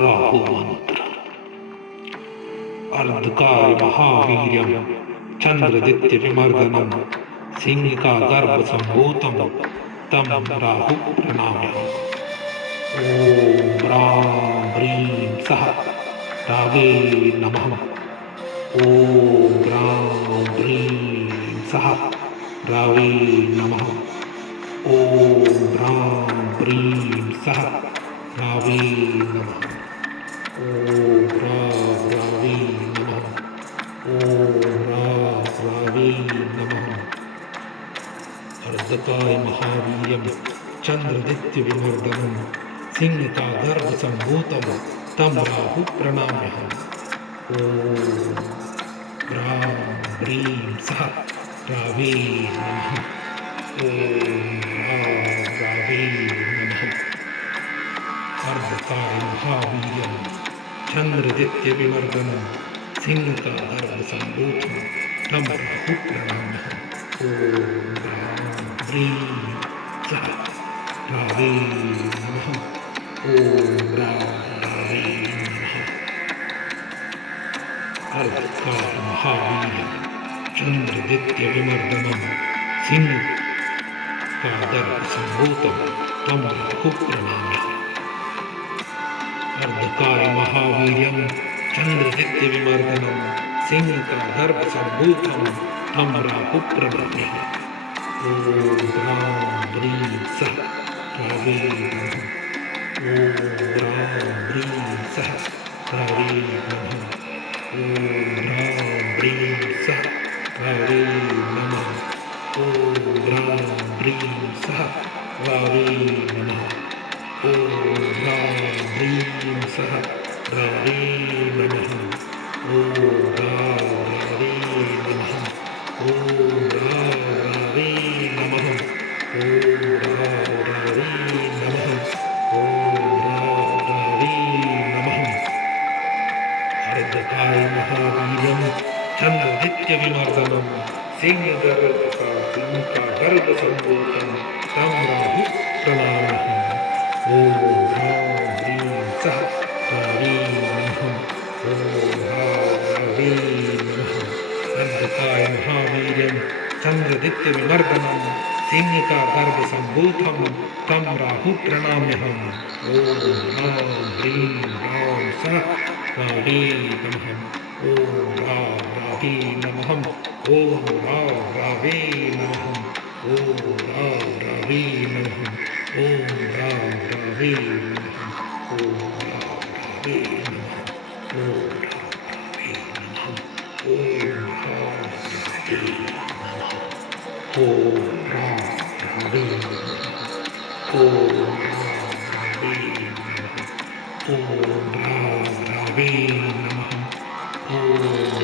राहु मंत्र। अर्धकाय महावीर्यम चंद्रदित्य विमर्दनम सिंह का गर्भ संभूतम तम राहु प्रणाम्यहम्। ओम ह्रां ह्रीं सः रावे नमः। ओम ह्रां ह्रीं सः रावे नमः। ओम ह्रां ह्रीं सः रावे नमः। ओम रावे नमः। ओम रावे नमः। अर्धकाय महावीर्यम चंद्रदित्य विमर्दनम सिंह का गर्भ संभूतम तम राहु प्रणाम्यहम्। ओम ह्रां ह्रीं सः रावे नमः। ओम रावे नमः। अर्धकाय महावीर्यम चंद्रदित्य विमर्दनम सिंह का गर्भ संभूतम तम राहु प्रणाम्यहम्। ओम ह्रीं सः रावे नमः। ओम रावे नमः। अर्धकाय महावीर्यम चंद्रदित्य विमर्दनम सिंह का गर्भ संभूतम तम राहु प्रणाम्यहम्। अर्धकाय महावीर्यम चंद्रदित्य विमर्दनम सिंह का गर्भ संभूतम तम राहु प्रणाम्यहम्। ओम ह्रां ह्रीं सः रावे नमः। ओम ह्रां ह्रीं सः रावे नमः। ओम ह्रां ह्रीं सः रावे नमः। ओम ह्रां ह्रीं सः रावे नमः। ओम ह्रां ह्रीं सः रावे नमः। ओम रावे नमः। ओम रावे नमः। ओम रावे नमः। ओम रावे नमः। अर्धकाय महावीर्यम चंद्रदित्य विमर्दनम सिंह का गर्भ संभूतम तम राहु प्रणाम्यहम्। ओम ह्रां ह्रीं सः रावे नमः। ओम रावे नमः। अर्धकाय महावीर्यम चंद्रदित्य विमर्दनम सिंह का गर्भ संभूतम तम राहु प्रणाम्यहम्। ओम ह्रां ह्रीं सः रावे नमः। ओम रावे नमः। ओम रावे नमः। ओम रावे नमः। ओम रावे नमः। ओम रावे नमः। ओम रावे नमः। ओम रावे नमः। ओम रावे नमः। ओम रावे नमः। ओम रावे नमः। ओम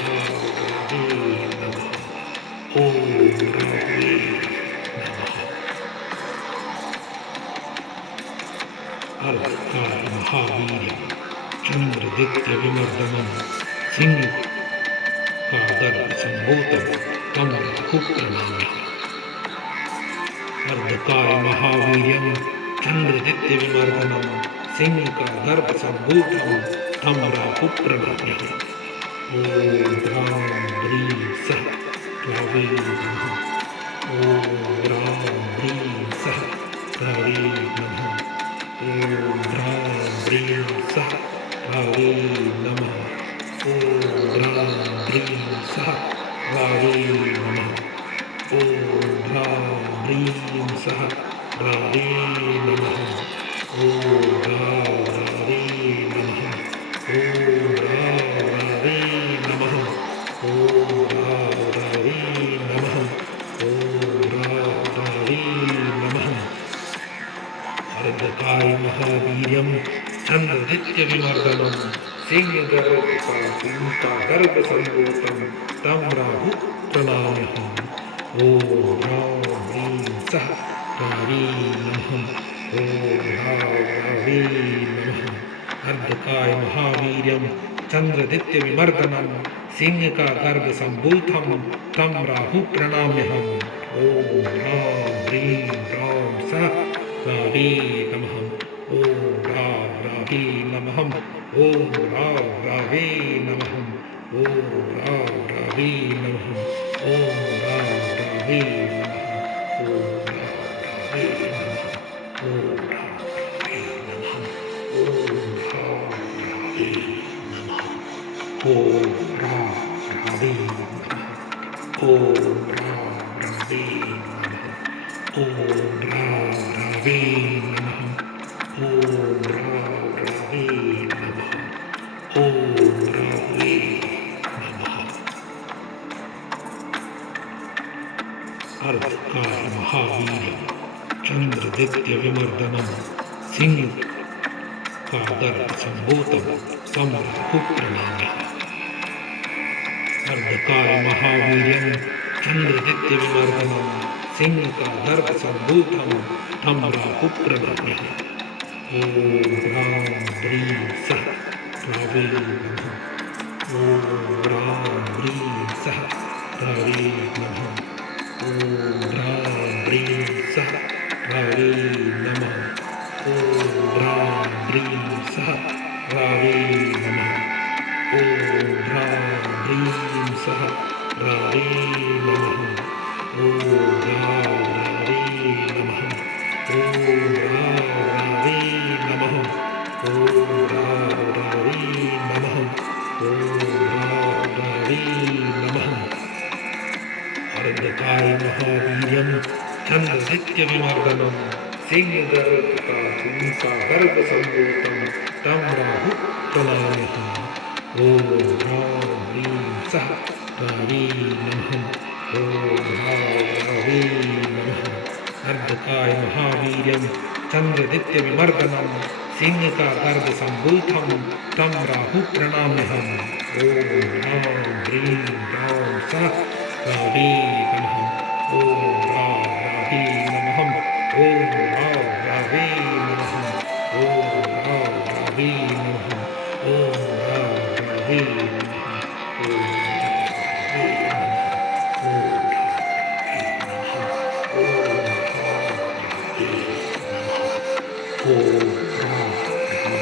रावे नमः। ओम रावे नमः। अर्धकाय महावीर्यम चंद्रदित्य विमर्दनम सिंह का गर्भ संभूतम तम राहु प्रणाम्यहम्। अर्धकाय महावीर्यम चंद्रदित्य विमर्दनम सिंह का गर्भ संभूतम तम राहु प्रणाम्यहम्। ओम ह्रां ह्रीं सः रावे नमः। ओम ह्रां ह्रीं सः रावे नमः। ओम ह्रां ह्रीं सः रावे नमः। ओम ह्रां ह्रीं सः रावे नमः। ओम ह्रां ह्रीं सः रावे नमः। ओम रावे नमः। ओम रावे नमः। ओम रावे नमः। ओम रावे नमः। अर्धकाय महावीर्यम चंद्रदित्य विमर्दनम सिंह का गर्भ संभूतम तम राहु प्रणाम्यहम्। ओम ह्रां ह्रीं सः रावे नमः। ओम रावे नमः। अर्धकाय महावीर्यम चंद्रदित्य विमर्दनम सिंह का गर्भ संभूतम तम राहु प्रणाम्यहम्। ओम ह्रां ह्रीं सः रावे नमः। ओम रावे नमः। नमः ओम रावे नमः ओम रावे नमः ओम रावे नमः ओम रावे नमः ओम रावे नमः ओम रावे नमः ओम रावे नमः ओम रावे नमः ओम रावे नमः ओम रावे नमः ओम रावे नमः अर्धकाय महावीर चंद्रदित्य विमर्दनम सिंह का दर्प संभूतम तम राहुप्रणाम्यः अर्धकाय महावीर्यं चंद्रदित्य विमर्दनम सिंह का दर्प संभूतम तम राहुप्रणाम्यः ओम ह्रां ह्रीं सः रावे नमः ओम ह्रां ह्रीं सः रावे नमः ओम ह्रां ह्रीं सः रावे नमः ओम ह्रां ह्रीं सः रावे नमः ओम ह्रां ह्रीं सः रावे नमः ओम रावे नमः ओम रावे नमः ओम रावे नमः ओम रावे नमः अर्धकाय महावीर्यं चंद्रदित्य विमर्दनम सिंहगर्भ का गर्भ संभूतम तम राहु प्रणाम्यहम् ओम ह्रां ह्रीं सः रावे नमः ओम रावे नमः अर्धकाय महावीर्यं चंद्रदित्य विमर्दनम सिंह का गर्भ संभूतम तम राहु प्रणाम्यहम् ओम ह्रां ह्रीं ह्रां सः रावे नमः ओम रावे नमः ओम रावे नमः ओम रावे नमः ओम रावे नमः ओम रावे नमः ओम रावे नमः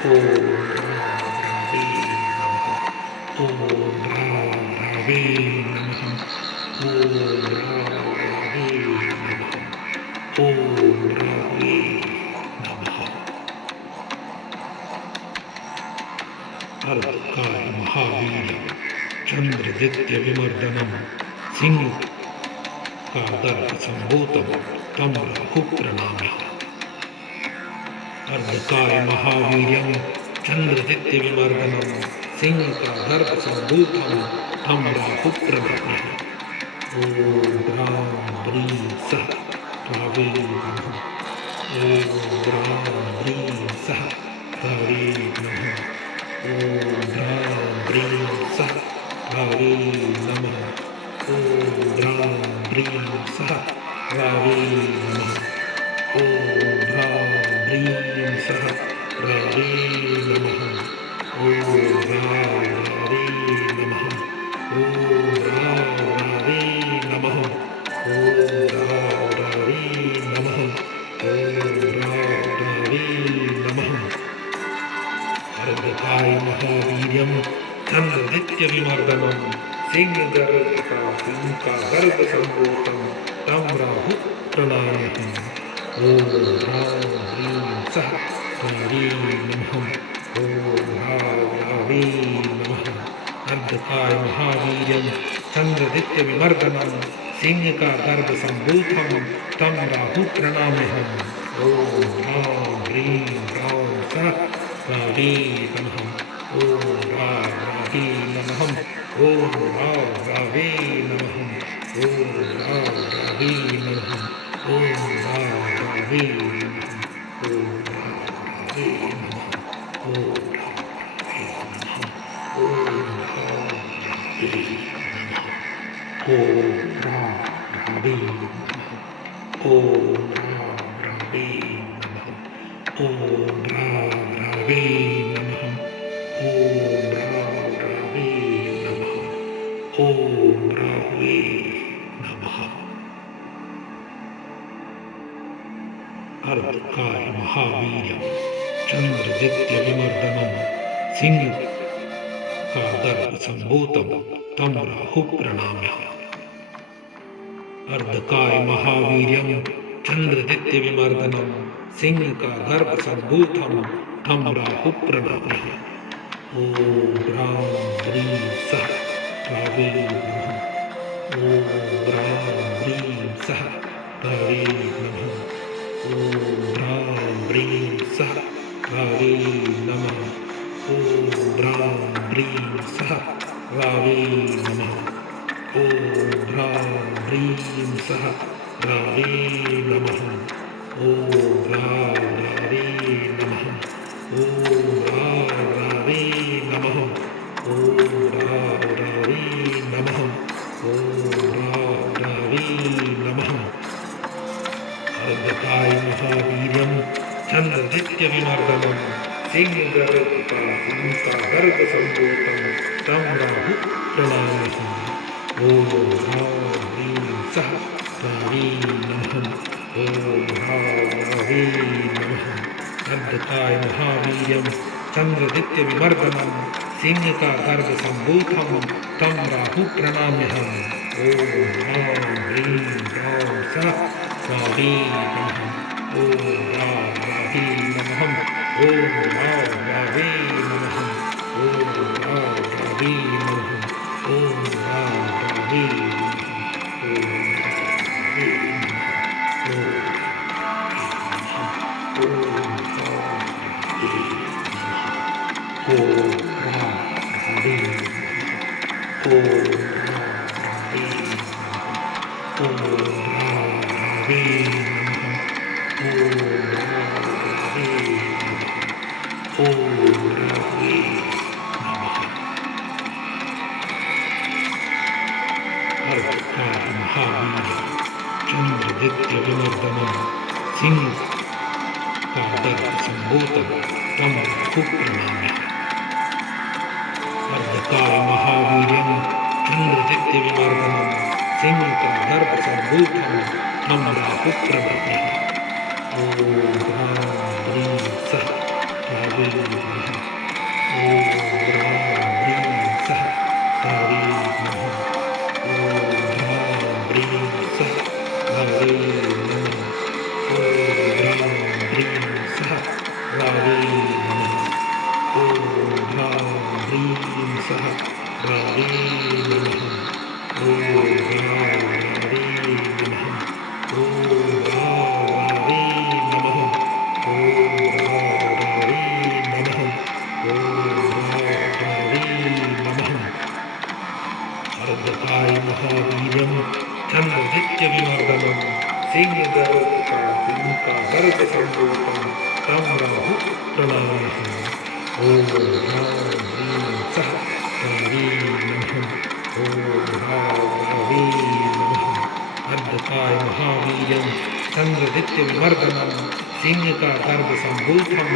ओम रावे नमः ओम रावे नमः ओम रावे नमः ओम रावे नमः अर्धकाय महावीर चंद्रदित्य विमर्दनम सिंह का दर्प संभूतम तम राहु प्रणाम्यः अर्धकाय महावीर्यं चंद्रदित्य विमर्दनम सिंह का दर्प संभूतम तम राहु प्रणाम्यः ओम ह्रां ह्रीं सः रावे नमः ओम ह्रां ह्रीं सः रावे नमः ओम ह्रां ह्रीं सः रावे नमः ओम ह्रां ह्रीं सः रावे नमः ओम ह्रां ह्रीं सः रावे नमः ओम रावे नमः ओम रावे नमः ओम रावे नमः ओम रावे नमः अर्धकाय महावीर्यं चंद्रदित्य विमर्दनम सिंहगर्भ का गर्भ संभूतम तम राहु प्रणाम्यहम् ओम ह्रां ह्रीं सः रावे नमः ओम रावे नमः अर्धकाय महावीर्यं चंद्रदित्य विमर्दनम सिंह का गर्भ संभूतम तम राहु प्रणाम्यहम् ओम ह्रां ह्रीं ह्रां सः रावे नमः ओम रावे नमः ओम रावे नमः ओम रावे नमः ओम रावे नमः ओम रावे नमः ओम रावे नमः ओम रावे नमः ओम रावे नमः ओम रावे नमः ओम रावे नमः ओम रावे नमः ओम रावे नमः अर्धकाय महावीर्यं चंद्रदित्य विमर्दनम सिंह का गर्भ संभूतम तम राहु प्रणाम्य अर्धकाय महावीर्यम चंद्रदित्य विमर्दनम सिंह का गर्भ संभूतम तम राहु प्रणाम्य ओम ह्रां ह्रीं सः रावे नमः ओम ह्रां ह्रीं सः रावे नमः ओम ह्रां ह्रीं सः रावे नमः ओम ह्रां ह्रीं सः रावे नमः ओम ह्रां ह्रीं सः रावे नमः ओम ह्रां रावे नमः ओम ह्रां रावे नमः ओम ह्रां रावे नमः ओम ह्रां रावे नमः अर्धकाय महावीर्यम चंद्रदित्य विमर्दनम सिंह का गर्भ संभूतम तम राहु प्रणाम्यहम् ओम ह्रां ह्रीं सः रावे नमः ओम ह्रां रावे नमः अर्धकाय महावीर्यम चंद्रदित्य विमर्दनम सिंह का गर्भ संभूतम तम राहु प्रणाम्यहम् ओम ह्रां ह्रीं ह्रां सः रावे नमः ओम ह्रां रावे नमः ओम ह्रां रावे नमः ओम ह्रां रावे नमः ओम ह्रां रावे चंद्रदित्य विमर्दनम सिंह का गर्भ संभूतम तम राहु प्रणाम्य अर्धकाय महावीर्यम चंद्रदित्य विमर्दनम सिंह का गर्भ संभूतम तम राहु प्रणाम्य ओम ह्रां ह्रीं सः रावे नमः ओम ह्रां ह्रीं सः रावे नमः ओम ह्रां ह्रीं सः रावे नमः ओम ह्रां ह्रीं सः रावे नमः ओम ह्रां ह्रीं सः रावे नमः ओम ह्रां रावे नमः ओम ह्रां रावे नमः ओम ह्रां रावे नमः ओम ह्रां रावे नमः अर्धकाय महावीर्यम चंद्रदित्य विमर्दनम सिंह का गर्भ संभूतम तम राहु प्रणाम्यहम् ओम ह्रां ह्रीं सः रावे नमः ओम ह्रां रावे नमः अर्धकाय महावीर्यम चंद्रदित्य विमर्दनम सिंह का गर्भ संभूतम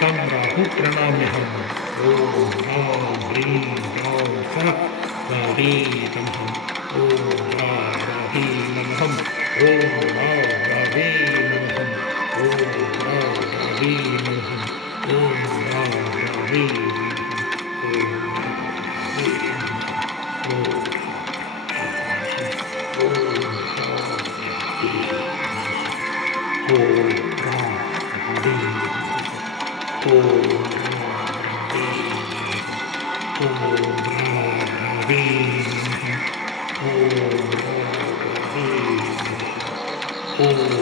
तम राहु प्रणाम्यहम् ओम ह्रां ह्रीं ह्रां सः रावे नमः ओम ह्रां रावे नमः ओम ह्रां रावे नमः ओम ह्रां रावे नमः ओम ह्रां रावे Oh,